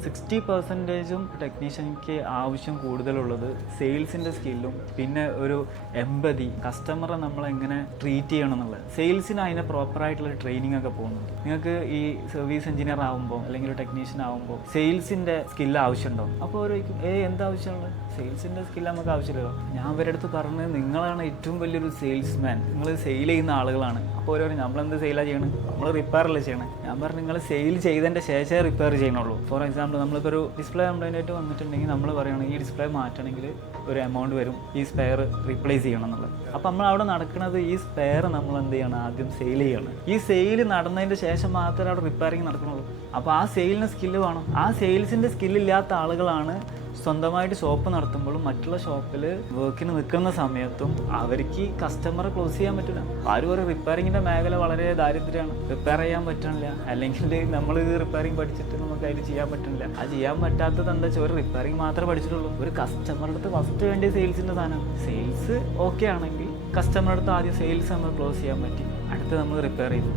60% ടെക്നീഷ്യനിക്ക് ആവശ്യം കൂടുതലുള്ളത് സെയിൽസിൻ്റെ സ്കില്ലും പിന്നെ ഒരു എമ്പതി, കസ്റ്റമറെ നമ്മളെങ്ങനെ ട്രീറ്റ് ചെയ്യണം എന്നുള്ളത്. സെയിൽസിന് അതിന് പ്രോപ്പറായിട്ടുള്ള ട്രെയിനിങ് ഒക്കെ പോകുന്നുണ്ട്. നിങ്ങൾക്ക് ഈ സർവീസ് എഞ്ചിനീയർ ആകുമ്പോൾ അല്ലെങ്കിൽ ഒരു ടെക്നീഷ്യൻ ആകുമ്പോൾ സെയിൽസിൻ്റെ സ്കില്ല് ആവശ്യമുണ്ടോ? അപ്പോൾ അവർ എന്താവശ്യമുള്ളത്? സെയിൽസിൻ്റെ സ്കില്ല് നമുക്ക് ആവശ്യമില്ലല്ലോ. ഞാൻ അവരുടെ അടുത്ത് പറഞ്ഞത് നിങ്ങളാണ് ഏറ്റവും വലിയൊരു സെയിൽസ്മാൻ, നിങ്ങൾ സെയിൽ ചെയ്യുന്ന ആളുകളാണ്. അപ്പോൾ അവർ പറഞ്ഞു നമ്മളെന്ത് സെയിലാണ് ചെയ്യണം, നമ്മൾ റിപ്പയർ അല്ലേ ചെയ്യണം. ഞാൻ പറഞ്ഞു നിങ്ങൾ സെയിൽ ചെയ്തതിൻ്റെ ശേഷമേ റിപ്പയർ ചെയ്യണുള്ളൂ. ഫോർ എക്സാമ്പിൾ നമ്മളിപ്പോൾ ഒരു ഡിസ്പ്ലേ കംപ്ലൈൻ്റ് ആയിട്ട് വന്നിട്ടുണ്ടെങ്കിൽ നമ്മൾ പറയണം ഈ ഡിസ്പ്ലേ മാറ്റണമെങ്കിൽ ഒരു എമൗണ്ട് വരും, ഈ സ്പെയർ റീപ്ലേസ് ചെയ്യണം എന്നുള്ളത്. അപ്പോൾ നമ്മൾ അവിടെ നടക്കുന്നത് ഈ സ്പെയർ നമ്മൾ എന്ത് ചെയ്യണം, ആദ്യം സെയിൽ ചെയ്യണം. ഈ സെയിൽ നടന്നതിൻ്റെ ശേഷം മാത്രമേ അവിടെ റിപ്പയറിങ് നടക്കണുള്ളൂ. അപ്പോൾ ആ സെയിലിന് സ്കില്ല് വേണം. ആ സെയിൽസിൻ്റെ സ്കില്ലില്ലാത്ത ആളുകളാണ് സ്വന്തമായിട്ട് ഷോപ്പ് നടത്തുമ്പോഴും മറ്റുള്ള ഷോപ്പിൽ വർക്കിന് നിൽക്കുന്ന സമയത്തും അവർക്ക് കസ്റ്റമറെ ക്ലോസ് ചെയ്യാൻ പറ്റില്ല. ആരും ഒരു റിപ്പയറിങ്ങിൻ്റെ മേഖല വളരെ ദാരിദ്ര്യമാണ്, റിപ്പയർ ചെയ്യാൻ പറ്റണില്ല. അല്ലെങ്കിൽ നമ്മൾ റിപ്പയറിങ് പഠിച്ചിട്ട് നമുക്ക് അതിൽ ചെയ്യാൻ പറ്റുന്നില്ല. അത് ചെയ്യാൻ പറ്റാത്തത് എന്താ വെച്ചാൽ ഒരു റിപ്പയറിങ് മാത്രമേ പഠിച്ചിട്ടുള്ളൂ. ഒരു കസ്റ്റമറുടെ അടുത്ത് ഫസ്റ്റ് വേണ്ടിയ സെയിൽസിൻ്റെ സാധനം. സെയിൽസ് ഓക്കെ ആണെങ്കിൽ കസ്റ്റമറുടെ അടുത്ത് ആദ്യം സെയിൽസ് നമ്മൾ ക്ലോസ് ചെയ്യാൻ പറ്റി, അടുത്ത് നമ്മൾ റിപ്പയർ ചെയ്തു.